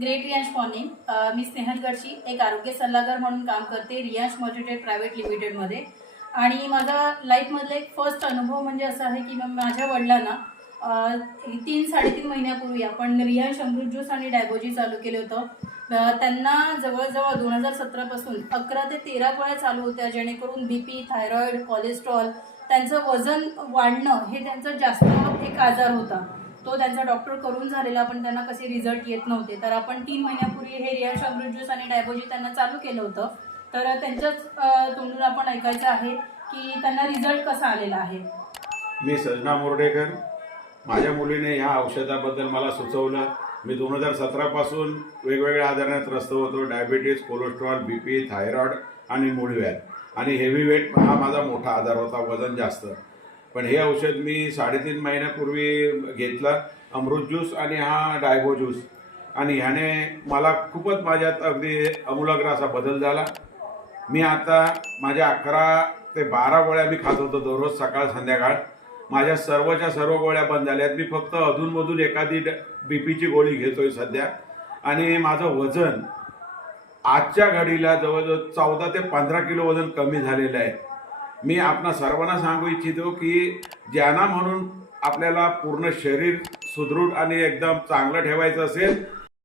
Great Riyansh morning. मी स्नेहल गडशी एक आरोग्य सल्लागार म्हणून काम करते रियांश मर्चंटेड प्रायव्हेट लिमिटेडमध्ये. आणि माझा लाईफमधला एक फर्स्ट अनुभव म्हणजे असा आहे की माझ्या वडिलांना 3-3.5 महिन्यापूर्वी आपण रियांश अमृत ज्यूस आणि डायबोजी चालू केलं होतं. त्यांना जवळजवळ 2017 पासून 11 ते 13 गोळ्या चालू होत्या, जेणेकरून बीपी, थायरॉइड, कोलेस्ट्रॉल, त्यांचं वजन वाढणं हे त्यांचं जास्त एक आजार होता. तो त्यांचा डॉक्टर करून झालेला, पण त्यांना कसे रिझल्ट येत नव्हते. तर आपण 3 महिन्यापूर्वी हे रियांश अमृत ज्यूस आणि डायबोजी त्यांना चालू केलं होतं. तर त्यांच्याच तोंडून आपण ऐकायचं आहे की त्यांना रिझल्ट कसा आलेला आहे. मी सजना मोर्डेकर. माझ्या मुलीने ह्या औषधाबद्दल मला सुचवलं. मी 2017 पासून वेगवेगळ्या आजाराने त्रस्त होतो. डायबिटीज, कोलेस्ट्रॉल, बीपी, थायरॉइड आणि मूळव्याध आणि हेवी वेट हा माझा मोठा आजार होता, वजन जास्त. पण हे औषध मी 3.5 महिन्यापूर्वी घेतलं, अमृत ज्यूस आणि हा डायबो ज्यूस, आणि ह्याने मला खूपच माझ्यात अगदी आमूलाग्र असा बदल झाला. मी आता माझ्या 11 ते 12 गोळ्या मी खात होतो दररोज सकाळ संध्याकाळ. माझ्या सर्वच्या सर्व गोळ्या बंद झाल्यात. मी फक्त अधूनमधून एखादी बीपीची गोळी घेतोय सध्या. आणि माझं वजन आजच्या घडीला जवळजवळ 14 ते 15 किलो वजन कमी झालेलं आहे. मी आपणा सर्वांना सांगू इच्छितो की ज्यांना म्हणून आपल्याला पूर्ण शरीर सुदृढ आणि एकदम चांगलं ठेवायचं असेल